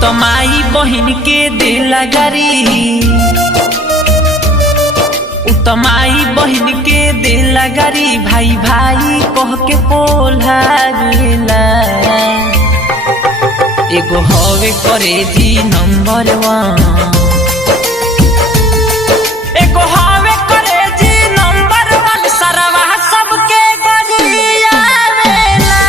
तो माई बहिन के देला गारी, तो माई बहिन के देला गारी, भाई भाई कह के पोल्हावेला। एगो हवे करे जी नंबर 1, एगो हवे करे जी नंबर 1, सरवा सबके गरियावेला।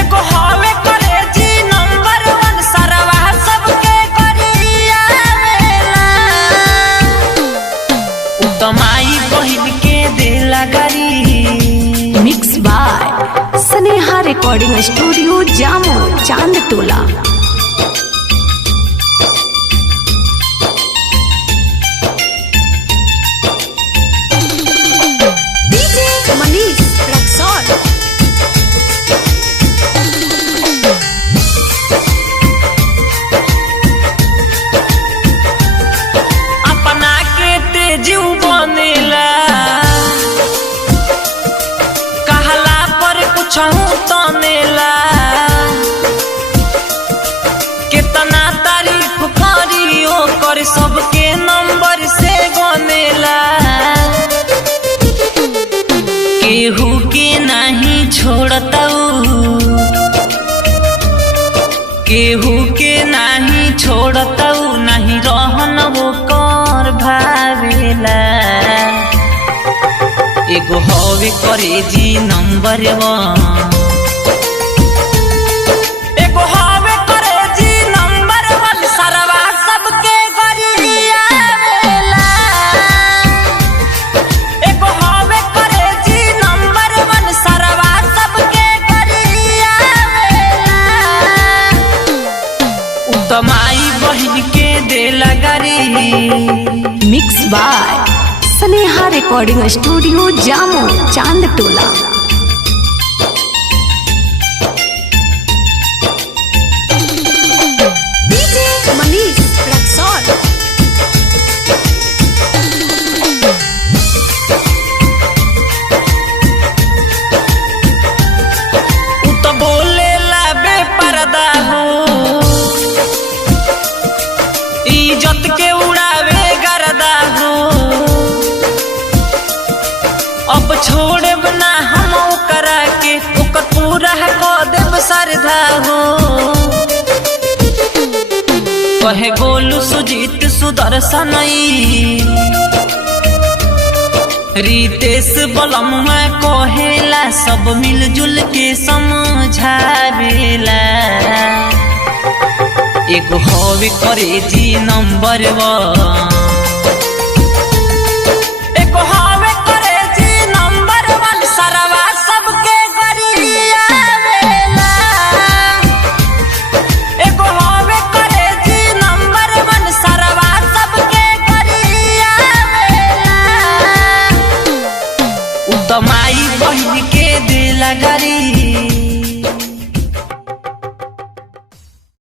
एगो हवे करे जी नंबर 1, सरवा सबके गरियावेला। तो माई बहिन के देला गारी। Mix by Sneha recording studio Jamo Chand Tola. DJ Manish Raxaul. अपना के तेजू बनेला, कहला पर कुछ तनेला। कितना तारीफ करियो कर सबके नंबर से गनेला। केहू के नहीं छोड़ताऊ, केहू के नहीं छोड़ताऊ, नहीं रहन वो कर भावेला। एगो हवे करे जी नंबर 1, एगो हवे करे जी नंबर 1, सरवा सबके गरियावेला। एगो हवे करे जी नंबर 1, सरवा सबके गरियावेला। तो माई बहिन के देला गारी। Mix by Sneha recording studio Jamo Chand Tola. DJ Manish Raxaul. तो बोलेला बेपर्दा हो, इज्जत के उड़ावे गर्दा हो। अब छोड़ब ना हम ओकरा के, ओकर पूरा को देव श्रद्धा हो। कहे गोलू सुजीत सुदर्शन, रितेश बलम कहेला, सब मिलजुल के समझावेला। एगो हवे करे जी नंबर 1,